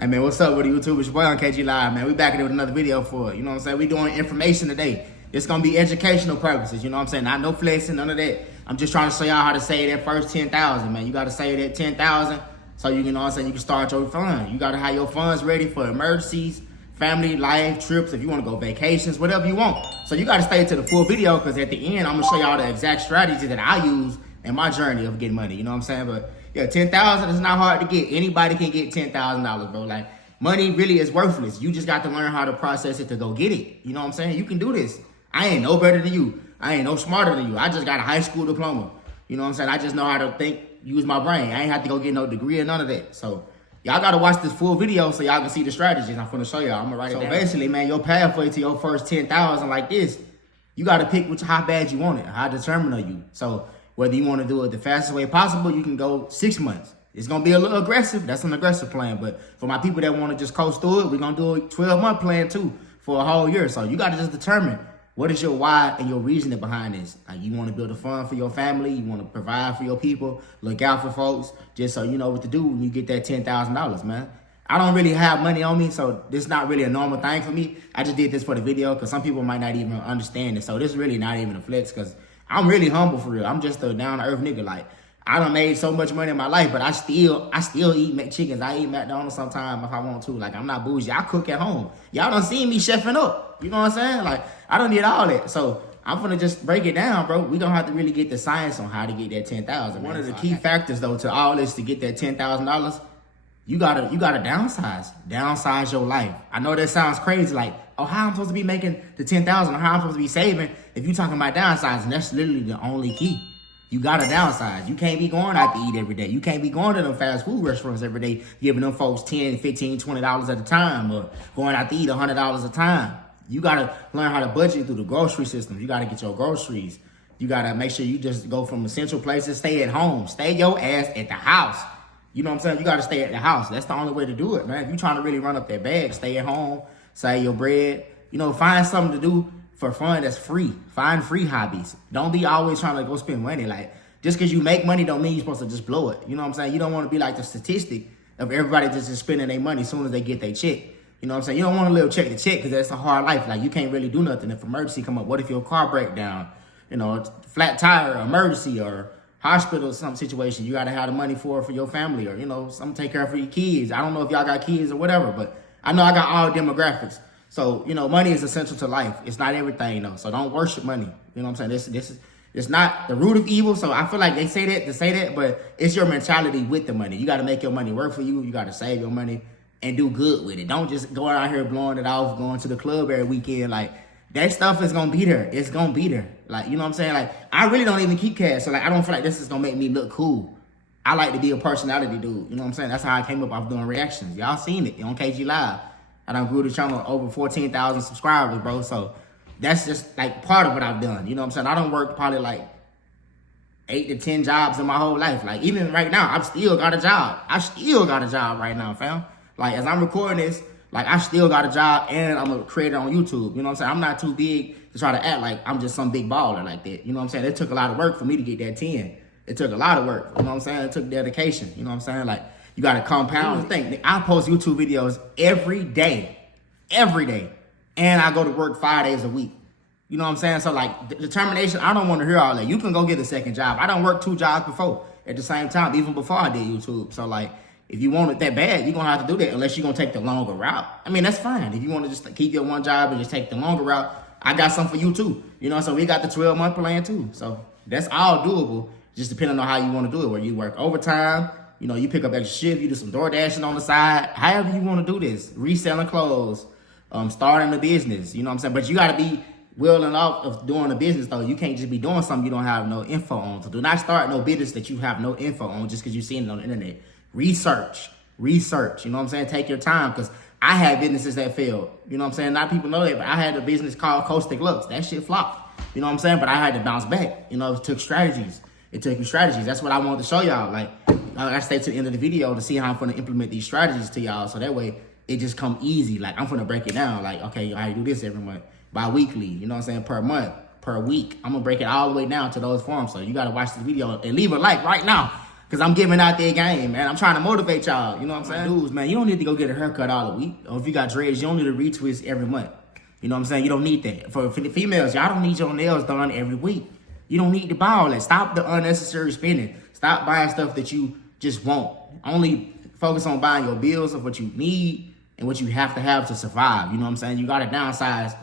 Hey man, what's up with the YouTube? It's your boy on KayGLive, man. We back here with another video for it. You know what I'm saying? We doing information today. It's gonna be educational purposes, you know what I'm saying? Not no flexing, none of that. I'm just trying to show y'all how to save that first 10,000, man. You gotta save that 10,000 so you can, know what I'm saying, you can start your fund. You gotta have your funds ready for emergencies, family, life, trips, if you wanna go vacations, whatever you want. So you gotta stay to the full video because at the end, I'm gonna show y'all the exact strategy that I use in my journey of getting money, you know what I'm saying? But yeah, 10,000 is not hard to get. Anybody can get $10,000, bro. Like, money really is worthless. You just got to learn how to process it to go get it. You know what I'm saying? You can do this. I ain't no better than you. I ain't no smarter than you. I just got a high school diploma. You know what I'm saying? I just know how to think, use my brain. I ain't have to go get no degree or none of that. So y'all got to watch this full video so y'all can see the strategies I'm going to show y'all. I'm going to write it down. So basically, man, your pathway to your first 10,000 like this, you got to pick how bad you want it. How determined are you? So whether you want to do it the fastest way possible, you can go 6 months. It's going to be a little aggressive. That's an aggressive plan. But for my people that want to just coast through it, we're going to do a 12-month plan too for a whole year. So you got to just determine what is your why and your reasoning behind this. Like, you want to build a fund for your family. You want to provide for your people. Look out for folks just so you know what to do when you get that $10,000, man. I don't really have money on me, so this is not really a normal thing for me. I just did this for the video because some people might not even understand it. So this is really not even a flex because I'm really humble for real. I'm just a down-to-earth nigga. Like, I done made so much money in my life, but I still eat chickens. I eat McDonald's sometimes if I want to. Like, I'm not bougie. I cook at home. Y'all done seen me chefing up. You know what I'm saying? Like, I don't need all that. So I'm gonna just break it down, bro. We gonna have to really get the science on how to get that 10,000. One of the key factors though to all this to get that $10,000, you gotta downsize your life. I know that sounds crazy, like, oh, how I'm supposed to be making the 10,000 or how I'm supposed to be saving if you talking about downsizing. That's literally the only key. You gotta downsize. You can't be going out to eat every day. You can't be going to them fast food restaurants every day, giving them folks $10, $15, $20 at a time, or going out to eat $100 a time. You gotta learn how to budget through the grocery system. You gotta get your groceries. You gotta make sure you just go from essential places, stay at home. Stay your ass at the house. You know what I'm saying? You gotta stay at the house. That's the only way to do it, man. If you trying to really run up that bag, stay at home, save your bread. You know, find something to do for fun that's free. Find free hobbies. Don't be always trying to go spend money. Like, just because you make money don't mean you're supposed to just blow it. You know what I'm saying? You don't want to be like the statistic of everybody just spending their money as soon as they get their check. You know what I'm saying? You don't want to live check to check because that's a hard life. Like, you can't really do nothing if emergency come up. What if your car break down? You know, flat tire, emergency, or hospital or some situation. You got to have the money for your family, or, you know, some take care of for your kids. I don't know if y'all got kids or whatever, but I know I got all demographics. So, you know, money is essential to life. It's not everything, though. So don't worship money. You know what I'm saying? It's not the root of evil. So I feel like they say that, but it's your mentality with the money. You got to make your money work for you. You got to save your money and do good with it. Don't just go out here blowing it off, going to the club every weekend. Like, that stuff is going to be there. It's going to be there. Like, you know what I'm saying? Like, I really don't even keep cash. So, like, I don't feel like this is going to make me look cool. I like to be a personality dude. You know what I'm saying? That's how I came up off doing reactions. Y'all seen it on KayGLive. I done grew the channel over 14,000 subscribers, bro. So that's just like part of what I've done. You know what I'm saying? I don't work probably like 8 to 10 jobs in my whole life. Like, even right now, I've still got a job. I still got a job right now, fam. Like, as I'm recording this, like, I still got a job and I'm a creator on YouTube. You know what I'm saying? I'm not too big to try to act like I'm just some big baller like that. You know what I'm saying? It took a lot of work for me to get that 10. It took a lot of work. You know what I'm saying? It took dedication. You know what I'm saying? Like, you got to compound the thing. I post YouTube videos every day. And I go to work 5 days a week. You know what I'm saying? So, like, determination, I don't want to hear all that. You can go get a second job. I done worked 2 jobs before at the same time, even before I did YouTube. So, like, if you want it that bad, you're going to have to do that unless you're going to take the longer route. I mean, that's fine. If you want to just keep your one job and just take the longer route, I got something for you too. You know, so we got the 12-month plan too. So that's all doable, just depending on how you want to do it. Where you work overtime, you know, you pick up extra shift, you do some door dashing on the side, however you want to do this, reselling clothes, starting a business, you know what I'm saying? But you got to be willing off of doing a business though. You can't just be doing something you don't have no info on. So do not start no business that you have no info on just because you've seen it on the internet. Research, you know what I'm saying? Take your time, because I had businesses that failed. You know what I'm saying? Not people know that, but I had a business called Caustic Looks. That shit flopped. You know what I'm saying? But I had to bounce back. You know, it took strategies. That's what I wanted to show y'all. Like, I stay to the end of the video to see how I'm going to implement these strategies to y'all. So that way it just come easy. Like, I'm going to break it down. Like, okay, I do this every month, bi-weekly, you know what I'm saying? Per month, per week. I'm going to break it all the way down to those forms. So you got to watch this video and leave a like right now. Cause I'm giving out their game, man. I'm trying to motivate y'all. You know what I'm saying? Dudes, man, you don't need to go get a haircut all the week. Or if you got dreads, you don't need a retwist every month. You know what I'm saying? You don't need that. For the females, y'all don't need your nails done every week. You don't need to buy all that. Stop the unnecessary spending. Stop buying stuff that you just want. Only focus on buying your bills of what you need and what you have to survive. You know what I'm saying? You got to downsize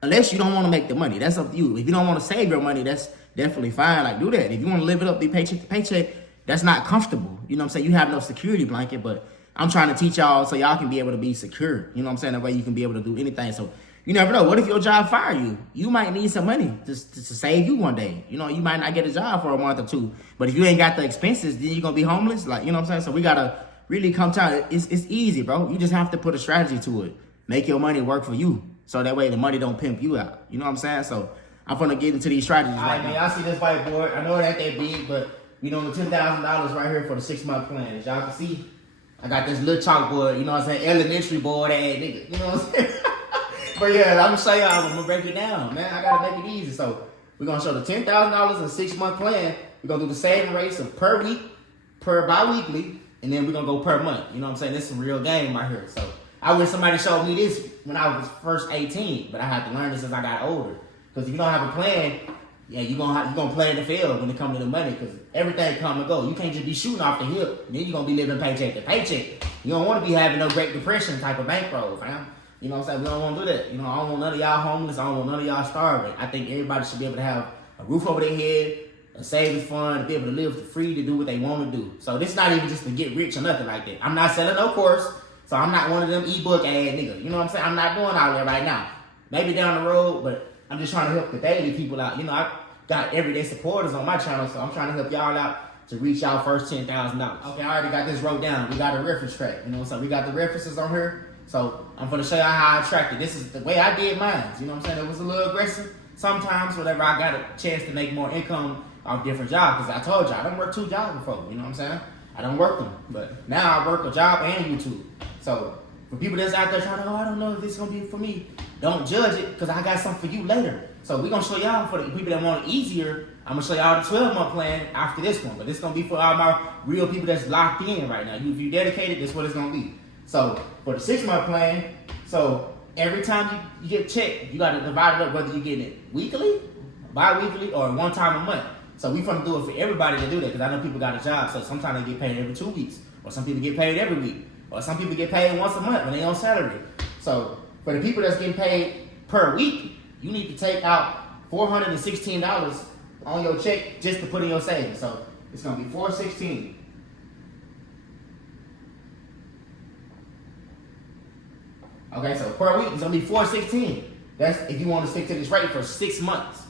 unless you don't want to make the money. That's up to you. If you don't want to save your money, that's definitely fine. Like, do that. If you want to live it up, be paycheck to paycheck, that's not comfortable. You know what I'm saying? You have no security blanket, but I'm trying to teach y'all so y'all can be able to be secure. You know what I'm saying? That way you can be able to do anything. So you never know. What if your job fire you? You might need some money to save you one day. You know, you might not get a job for a month or two. But if you ain't got the expenses, then you're going to be homeless. Like, you know what I'm saying? So we got to really come to it. It's easy, bro. You just have to put a strategy to it. Make your money work for you. So that way the money don't pimp you out. You know what I'm saying? So I'm going to get into these strategies right now. Y'all see this whiteboard. I know it ain't that big, but we know the $10,000 right here for the 6-month plan. As y'all can see, I got this little chalkboard, you know what I'm saying? Elementary board ass nigga. You know what I'm saying? But yeah, I'm gonna show y'all, I'm gonna break it down, man. I gotta make it easy. So we're gonna show the $10,000 in a 6-month plan. We're gonna do the saving rates of per week, per bi-weekly, and then we're gonna go per month. You know what I'm saying? This is some real game right here. So I wish somebody showed me this when I was first 18, but I had to learn this as I got older. Because if you don't have a plan, yeah, you're gonna play in the field when it comes to the money, because everything come and go. You can't just be shooting off the hip, and then you're gonna be living paycheck to paycheck. You don't wanna be having no Great Depression type of bankroll, fam. You know what I'm saying? We don't want to do that. You know, I don't want none of y'all homeless. I don't want none of y'all starving. I think everybody should be able to have a roof over their head, a savings fund, to be able to live free to do what they want to do. So this is not even just to get rich or nothing like that. I'm not selling no course, so I'm not one of them ebook ad niggas. You know what I'm saying? I'm not doing all that right now. Maybe down the road, but I'm just trying to help the daily people out. You know, I got everyday supporters on my channel, so I'm trying to help y'all out to reach y'all first $10,000. Okay, I already got this wrote down. We got a reference track. You know, so we got the references on here. So I'm going to show y'all how I tracked it. This is the way I did mine. You know what I'm saying? It was a little aggressive sometimes whenever I got a chance to make more income off different jobs. Because I told y'all, I done worked 2 jobs before. You know what I'm saying? I done worked them. But now I work a job and YouTube. So for people that's out there trying to, I don't know if this is going to be for me, don't judge it, because I got something for you later. So we're going to show y'all, for the people that want it easier, I'm going to show y'all the 12-month plan after this one. But this is going to be for all my real people that's locked in right now. If you dedicated, this is what it's going to be. So for the 6-month plan, so every time you get checked, you got to divide it up whether you're getting it weekly, bi-weekly, or one time a month. So we finna do it for everybody to do that, because I know people got a job. So sometimes they get paid every 2 weeks, or some people get paid every week, or some people get paid once a month when they on salary. So for the people that's getting paid per week, you need to take out $416 on your check just to put in your savings. So it's gonna be $416. Okay, so per week it's gonna be $416. That's if you want to stick to this rate for 6 months.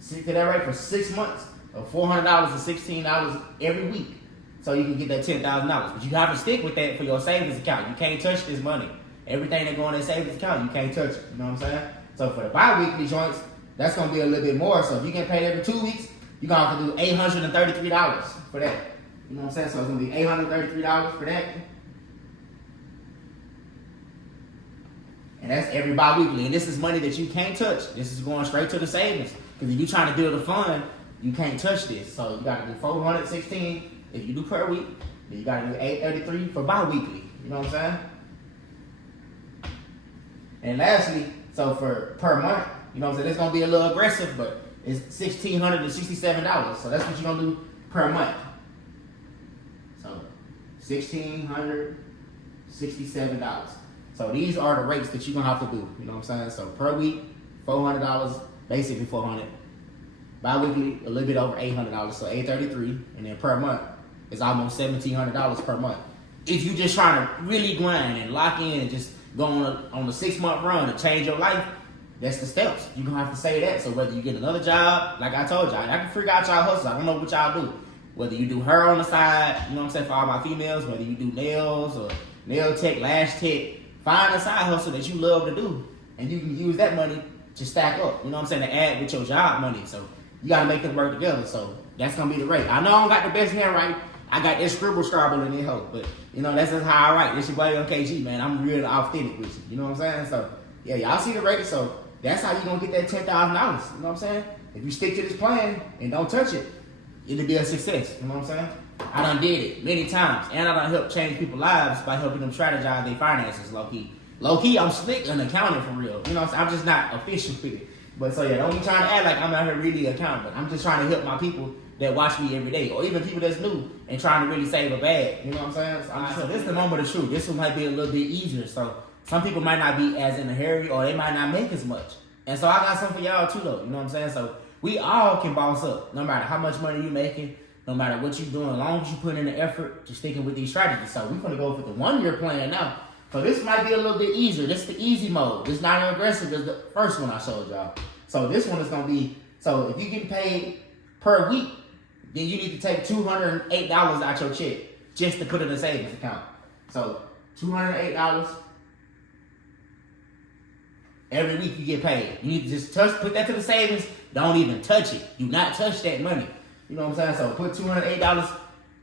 Stick to that rate for 6 months of $400 and $16 every week, so you can get that $10,000. But you have to stick with that for your savings account. You can't touch this money. Everything that go in that savings account, you can't touch it. You know what I'm saying? So for the bi-weekly joints, that's gonna be a little bit more. So if you get paid every 2 weeks, you're gonna have to do $833 for that. You know what I'm saying? So it's gonna be $833 for that. And that's every bi-weekly. And this is money that you can't touch. This is going straight to the savings. Because if you're trying to build a fund, you can't touch this. So you got to do $416 if you do per week. Then you got to do $833 for bi-weekly. You know what I'm saying? And lastly, so for per month, you know what I'm saying, it's going to be a little aggressive, but it's $1,667. So that's what you're going to do per month. So $1,667. So these are the rates that you're going to have to do. You know what I'm saying? So per week, $400, basically $400. Bi-weekly, a little bit over $800, so $833. And then per month, it's almost $1,700 per month. If you're just trying to really grind and lock in and just go on a 6-month run to change your life, that's the steps. You're going to have to say that. So whether you get another job, like I told y'all, I can figure out y'all hustles. I don't know what y'all do. Whether you do hair on the side, you know what I'm saying, for all my females, whether you do nails or nail tech, lash tech, find a side hustle that you love to do, and you can use that money to stack up, you know what I'm saying, to add with your job money. So you got to make them work together. So that's going to be the rate. I know I don't got the best handwriting. I got that scribble in there, hoe, but you know, that's just how I write. This your boy on KG, man. I'm real authentic with you. You know what I'm saying? So yeah, y'all see the rate. So that's how you going to get that $10,000. You know what I'm saying? If you stick to this plan and don't touch it, it'll be a success. You know what I'm saying? I done did it many times, and I done helped change people's lives by helping them strategize their finances, low key. Low key, I'm slick and accounting for real. You know what I'm saying? I'm just not official with it. But so yeah, don't be trying to act like I'm out here really accounting. I'm just trying to help my people that watch me every day, or even people that's new and trying to really save a bag. You know what I'm saying? So this is the moment of truth. This one might be a little bit easier. So some people might not be as in a hurry, or they might not make as much. And so I got something for y'all too, though. You know what I'm saying? So we all can boss up, no matter how much money you making, no matter what you're doing, as long as you put in the effort to sticking with these strategies. So we're gonna go for the 1 year plan now. So this might be a little bit easier. This is the easy mode. This is not as aggressive as the first one I showed y'all. So this one is gonna be, so if you get paid per week, then you need to take $208 out your check just to put in a savings account. So $208 every week you get paid. You need to just put that to the savings. Don't even touch it. Do not touch that money. You know what I'm saying? So put $208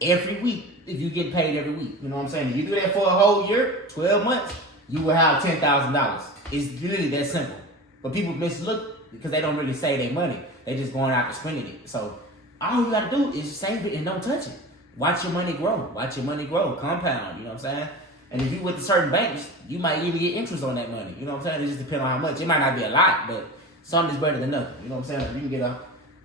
every week if you get paid every week. You know what I'm saying? If you do that for a whole year, 12 months, you will have $10,000. It's really that simple. But people mislook because they don't really save their money. They just going out and spending it. So all you gotta do is save it and don't touch it. Watch your money grow. Watch your money grow. Compound. You know what I'm saying? And if you with certain banks, you might even get interest on that money. You know what I'm saying? It just depends on how much. It might not be a lot, but something's better than nothing. You know what I'm saying? You can get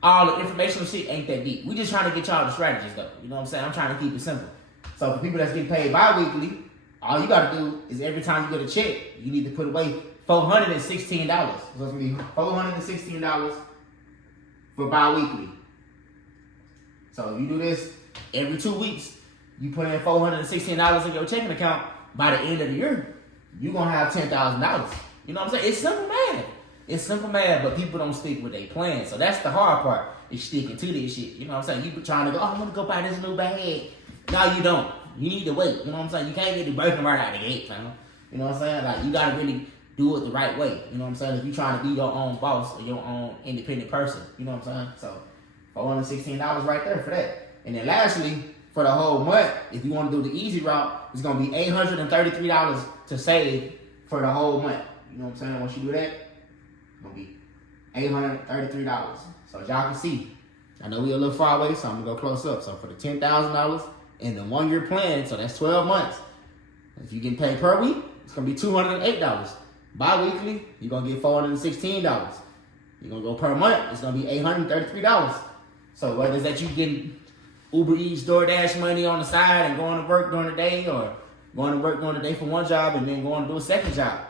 all the informational shit ain't that deep. We just trying to get y'all the strategies though. You know what I'm saying? I'm trying to keep it simple. So for people that's getting paid bi-weekly, all you gotta do is every time you get a check, you need to put away $416. So it's gonna be $416 for bi-weekly. So if you do this every 2 weeks, you put in $416 in your checking account, by the end of the year, you're gonna have $10,000. You know what I'm saying? It's simple math. It's simple math, but people don't stick with their plan. So that's the hard part, is sticking to this shit. You know what I'm saying? You trying to go, oh, I'm gonna go buy this new bag. No, you don't. You need to wait. You know what I'm saying? You can't get the breaking right out of the gate, fam. You know what I'm saying? Like, you gotta really do it the right way. You know what I'm saying? If you're trying to be your own boss or your own independent person. You know what I'm saying? So $416 right there for that. And then lastly, for the whole month, if you want to do the easy route, it's going to be $833 to save for the whole month. You know what I'm saying? Once you do that, it's going to be $833. So as y'all can see, I know we're a little far away, so I'm going to go close up. So for the $10,000 and the 1 year plan, so that's 12 months. If you get paid per week, it's going to be $208. Bi-weekly, you're going to get $416. You're going to go per month, it's going to be $833. So whether it's that you getting Uber Eats, DoorDash money on the side and going to work during the day, or going to work during the day for one job and then going to do a second job,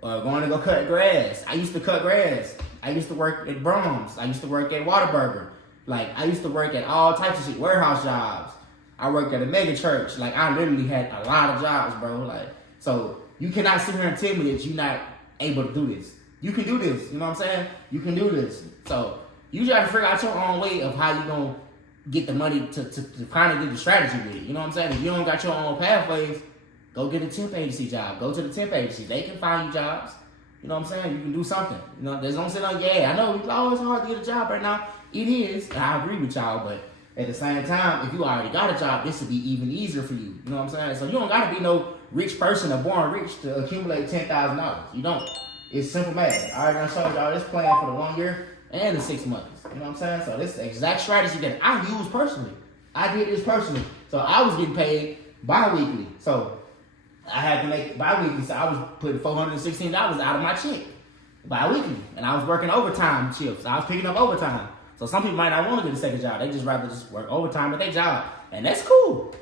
or going to go cut grass. I used to cut grass. I used to work at Brahms. I used to work at Whataburger. Like, I used to work at all types of shit, warehouse jobs. I worked at a mega church. Like, I literally had a lot of jobs, bro. Like, so you cannot sit here and tell me that you're not able to do this. You can do this. You know what I'm saying? You can do this. So you got to figure out your own way of how you going to get the money to kind of do the strategy with it. You know what I'm saying? If you don't got your own pathways, go get a temp agency job. Go to the temp agency. They can find you jobs. You know what I'm saying? You can do something. You know, there's don't sit on, yeah, I know it's always hard to get a job right now. It is. And I agree with y'all, but at the same time, if you already got a job, this would be even easier for you. You know what I'm saying? So you don't got to be no rich person or born rich to accumulate $10,000. You don't. It's simple math. I already showed y'all this plan for the 1 year and the 6 months. You know what I'm saying? So this is the exact strategy that I use personally. I did this personally. So I was getting paid bi-weekly. So I had to make it bi-weekly. So I was putting $416 out of my check bi-weekly. And I was working overtime shifts. I was picking up overtime. So some people might not want to get a second job. They just rather just work overtime at their job. And that's cool.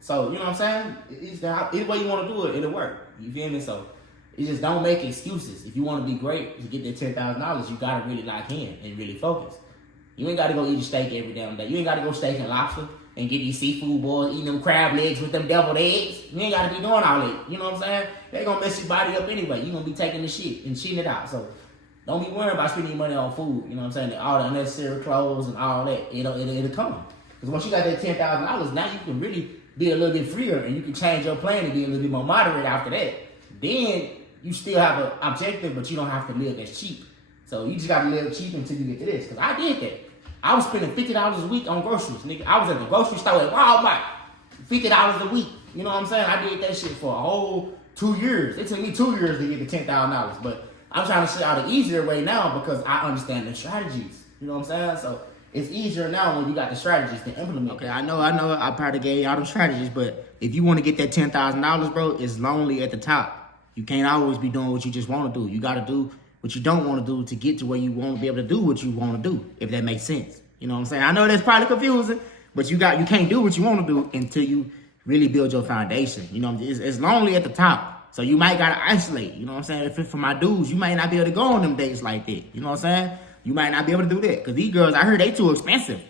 So, you know what I'm saying? Either way you want to do it, it'll work. You feel me? So you just don't make excuses. If you want to be great to get that $10,000, you got to really lock in and really focus. You ain't got to go eat a steak every damn day. You ain't got to go steak and lobster and get these seafood boys, eating them crab legs with them deviled eggs. You ain't got to be doing all that. You know what I'm saying? They're going to mess your body up anyway. You're going to be taking the shit and cheating it out. So don't be worrying about spending your money on food. You know what I'm saying? All the unnecessary clothes and all that. It'll come. Because once you got that $10,000, now you can really be a little bit freer and you can change your plan to be a little bit more moderate after that. Then you still have an objective, but you don't have to live as cheap. So you just got to live cheap until you get to this. Because I did that. I was spending $50 a week on groceries, nigga. I was at the grocery store at Walmart. $50 a week. You know what I'm saying? I did that shit for a whole 2 years. It took me 2 years to get the $10,000. But I'm trying to show y'all the easier way now because I understand the strategies. You know what I'm saying? So It's easier now when you got the strategies to implement. Okay, I know, I probably gave y'all them strategies, but if you want to get that $10,000, bro, it's lonely at the top. You can't always be doing what you just want to do. You got to do what you don't want to do to get to where you want to be able to do what you want to do, if that makes sense. You know what I'm saying? I know that's probably confusing, but you can't do what you want to do until you really build your foundation. You know, it's lonely at the top. So you might got to isolate. You know what I'm saying? If it's for my dudes, you might not be able to go on them dates like that. You know what I'm saying? You might not be able to do that. Because these girls, I heard they too expensive.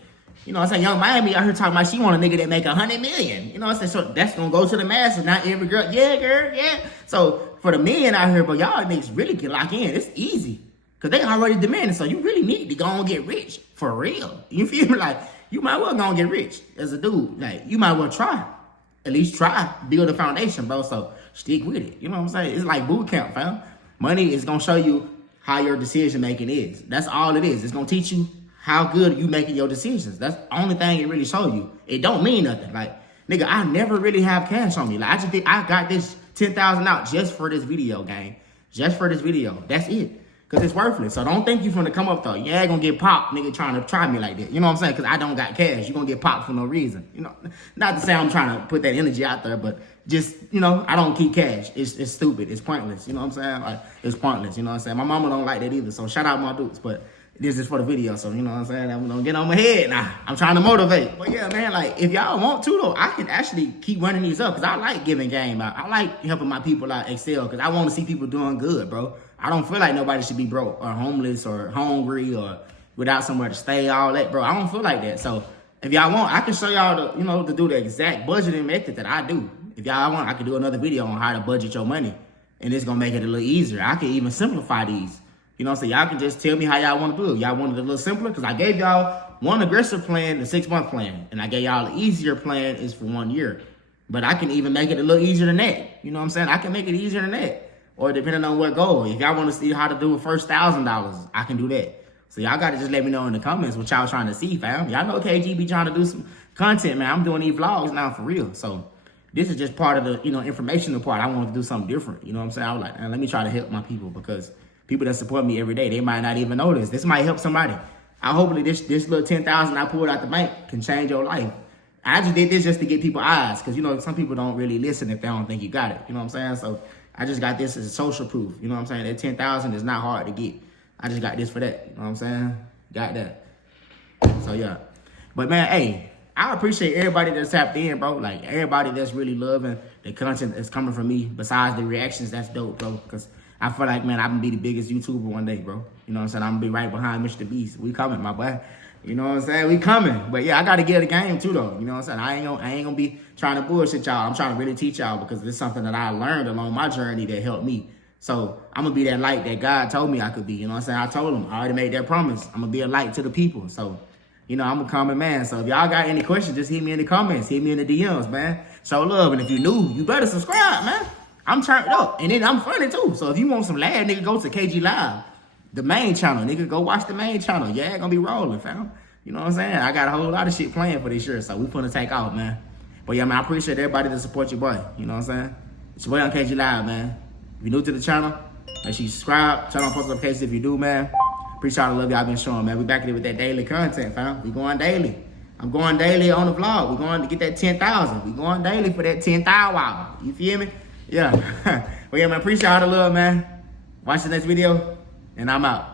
You know what I'm saying? Young Miami, I heard talking about she want a nigga that make $100 million. You know what I'm saying? So that's going to go to the masses. Not every girl. Yeah, girl, yeah. So for the men out here, but y'all niggas really can lock in. It's easy. Because they already demanding. So you really need to go and get rich. For real. You feel me? Like, you might well go and get rich as a dude. Like, you might well try. At least try. Build a foundation, bro. So stick with it. You know what I'm saying? It's like boot camp, fam. Money is going to show you how your decision making is. That's all it is. It's gonna teach you how good you making your decisions. That's the only thing it really show you. It don't mean nothing. Like, nigga, I never really have cash on me. Like, I got this 10,000 out just for this video, gang. Just for this video. That's it. Cause it's worthless. So don't think you finna come up though. You ain't gonna get popped, nigga, trying to try me like that. You know what I'm saying? Cause I don't got cash. You gonna get popped for no reason. You know, not to say I'm trying to put that energy out there, but just, you know, I don't keep cash. It's stupid. It's pointless. You know what I'm saying? Like, it's pointless. You know what I'm saying? My mama don't like that either. So shout out my dudes. But this is for the video. So, you know what I'm saying? I'm gonna get on my head now. I'm trying to motivate. But yeah, man, like, if y'all want to though, I can actually keep running these up. Cause I like giving game out. I like helping my people out excel. Cause I want to see people doing good, bro. I don't feel like nobody should be broke or homeless or hungry or without somewhere to stay, all that, bro. I don't feel like that. So if y'all want, I can show y'all to do the exact budgeting method that I do. If y'all want, I can do another video on how to budget your money. And it's gonna make it a little easier. I can even simplify these. You know what I'm saying? Y'all can just tell me how y'all want to do it. Y'all want it a little simpler? Because I gave y'all one aggressive plan, the 6-month plan. And I gave y'all an easier plan is for 1 year. But I can even make it a little easier than that. You know what I'm saying? I can make it easier than that. Or depending on what goal. If y'all want to see how to do a first $1,000, I can do that. So y'all got to just let me know in the comments what y'all trying to see, fam. Y'all know KG be trying to do some content, man. I'm doing these vlogs now for real. So this is just part of the, informational part. I wanted to do something different. You know what I'm saying? I was like, man, let me try to help my people because people that support me every day, they might not even know this. This might help somebody. Hopefully this little 10,000 I pulled out the bank can change your life. I just did this just to get people eyes because, some people don't really listen if they don't think you got it. You know what I'm saying? So I just got this as social proof. You know what I'm saying? That 10,000 is not hard to get. I just got this for that. You know what I'm saying? Got that. So, yeah. But, man, hey, I appreciate everybody that's tapped in, bro. Like, everybody that's really loving the content that's coming from me. Besides the reactions, that's dope, bro. Because I feel like, man, I'm going to be the biggest YouTuber one day, bro. You know what I'm saying? I'm going to be right behind Mr. Beast. We coming, my boy. You know what I'm saying? We coming. But yeah, I got to get a game too, though. You know what I'm saying? I ain't gonna be trying to bullshit y'all. I'm trying to really teach y'all because it's something that I learned along my journey that helped me. So I'm going to be that light that God told me I could be. You know what I'm saying? I told him. I already made that promise. I'm going to be a light to the people. So, I'm a common man. So if y'all got any questions, just hit me in the comments. Hit me in the DMs, man. Show love. And if you're new, you better subscribe, man. I'm turned up. And then I'm funny, too. So if you want some laugh, nigga, go to KayGLive. The main channel, nigga. Go watch the main channel. Yeah, it's going to be rolling, fam. You know what I'm saying? I got a whole lot of shit planned for this year, so we finna take off, man. But yeah, man, I appreciate everybody that support your boy. You know what I'm saying? It's your boy on KayGLive, man. If you're new to the channel, make sure you subscribe, turn on post notifications if you do, man. Appreciate all the love y'all been showing, man. We back there with that daily content, fam. We going daily. I'm going daily on the vlog. We going to get that 10,000. We going daily for that 10,000. You feel me? Yeah. But yeah, man, appreciate all the love, man. Watch the next video, and I'm out.